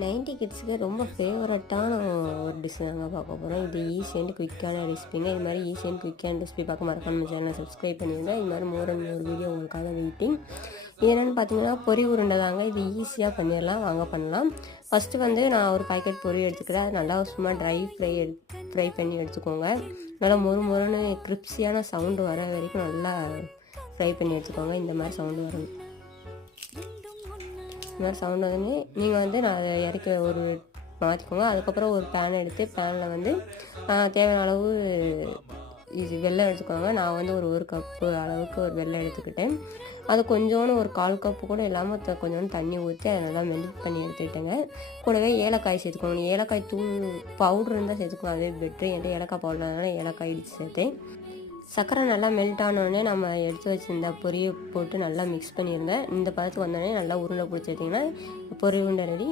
90 கிட்ஸுக்கு ரொம்ப ஃபேவரட்டான ஒரு டிஷ் தாங்க பார்க்க போகிறோம். இது ஈஸி அண்ட் குயிக்கான ரெசிபிங்க. இது மாதிரி ஈஸி அண்ட் குயிக்கான ரெசிபி பார்க்க மறக்காம நம்ம சேனலை சப்ஸ்கிரைப் பண்ணிடுங்க. இது மாதிரி மோர் அண்ட் மோர் வீடியோ உங்களுக்காக வெயிட்டிங். இது என்னென்னு பார்த்தீங்கன்னா பொரி உருண்டை தாங்க. இது ஈஸியாக பண்ணிடலாம், வாங்க பண்ணலாம். ஃபஸ்ட்டு வந்து நான் ஒரு பாக்கெட் பொரி எடுத்துக்கிறேன். அது நல்லா சும்மா ட்ரை ஃப்ரை பண்ணி எடுத்துக்கோங்க. நல்லா மொறு மொறுன்னு கிரிப்ஸியான சவுண்டு வர வரைக்கும் நல்லா ஃப்ரை பண்ணி எடுத்துக்கோங்க. இந்த மாதிரி சவுண்டு வரணும். இந்த மாதிரி சவுண்டு வந்து நீங்கள் வந்து நான் அதை இறக்கி ஒரு மாற்றிக்கோங்க. அதுக்கப்புறம் ஒரு பேன் எடுத்து பேனில் வந்து தேவையான அளவு இது வெல்லம் எடுத்துக்கோங்க. நான் வந்து ஒரு கப்பு அளவுக்கு ஒரு வெல்லம் எடுத்துக்கிட்டேன். அது கொஞ்சோன்னு ஒரு 1/4 கப்பு கூட இல்லாமல் கொஞ்சோண்டு தண்ணி ஊற்றி அதை நல்லா மெல்ட் பண்ணி எடுத்துக்கிட்டேங்க. கூடவே ஏலக்காய் சேர்த்துக்கோங்க. ஏலக்காய் தூள் பவுட்ரு இருந்தால் சேர்த்துக்கோங்க, அதே பெட்ரு. என்கிட்ட ஏலக்காய் பவுடர்னால ஏலக்காய் இடித்து சேர்த்தேன். சர்க்கரை நல்லா மெல்ட் ஆனோடனே நம்ம எடுத்து வச்சுருந்த பொரியை போட்டு நல்லா மிக்ஸ் பண்ணியிருந்தேன். இந்த பதத்துக்கு வந்தோடனே நல்லா உருண்டை பிடிச்சி எடுத்திங்கன்னா பொரி உருண்டை ரெடி.